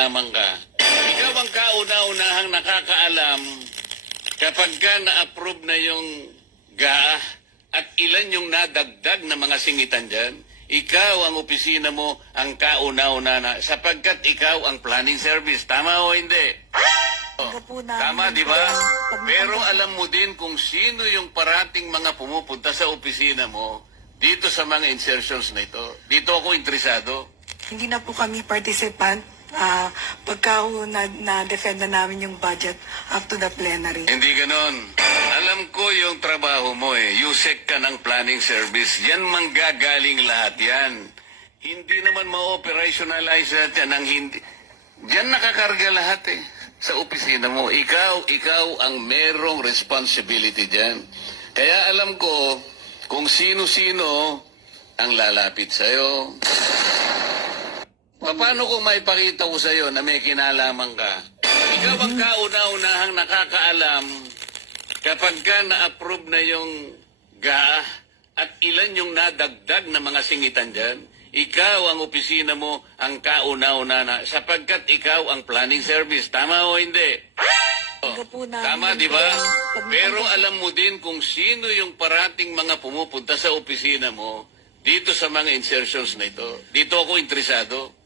lamang ka. Ikaw ang kauna-unahang nakakaalam kapag ka na-approve na yung GAA at ilan yung nadagdag na mga singitan dyan. Ikaw ang opisina mo ang kauna-una na sapagkat ikaw ang planning service. Tama o hindi? Tama, di ba? Pero alam mo din kung sino yung parating mga pumupunta sa opisina mo dito sa mga insertions na ito. Dito ako interesado. Hindi na po kami participant pagka na-defend na namin yung budget up to the plenary. Hindi ganon. Alam ko yung trabaho mo eh. USEC ka ng planning service. Yan manggagaling lahat yan. Hindi naman ma-operationalize lahat yan. Diyan nakakarga lahat eh. Sa opisina mo. Ikaw ang merong responsibility dyan. Kaya alam ko kung sino-sino ang lalapit sa'yo. Paano kung maipakita ko sa'yo na may kinalaman ka? Ikaw ang kauna-unahang nakakaalam kapag ka na-approve na yung GAA at ilan yung nadagdag na mga singitan dyan. Ikaw ang opisina mo ang kauna-una na sapagkat ikaw ang planning service. Tama o hindi? Tama, di ba? Pero alam mo din kung sino yung parating mga pumupunta sa opisina mo dito sa mga insertions na ito. Dito ako interesado.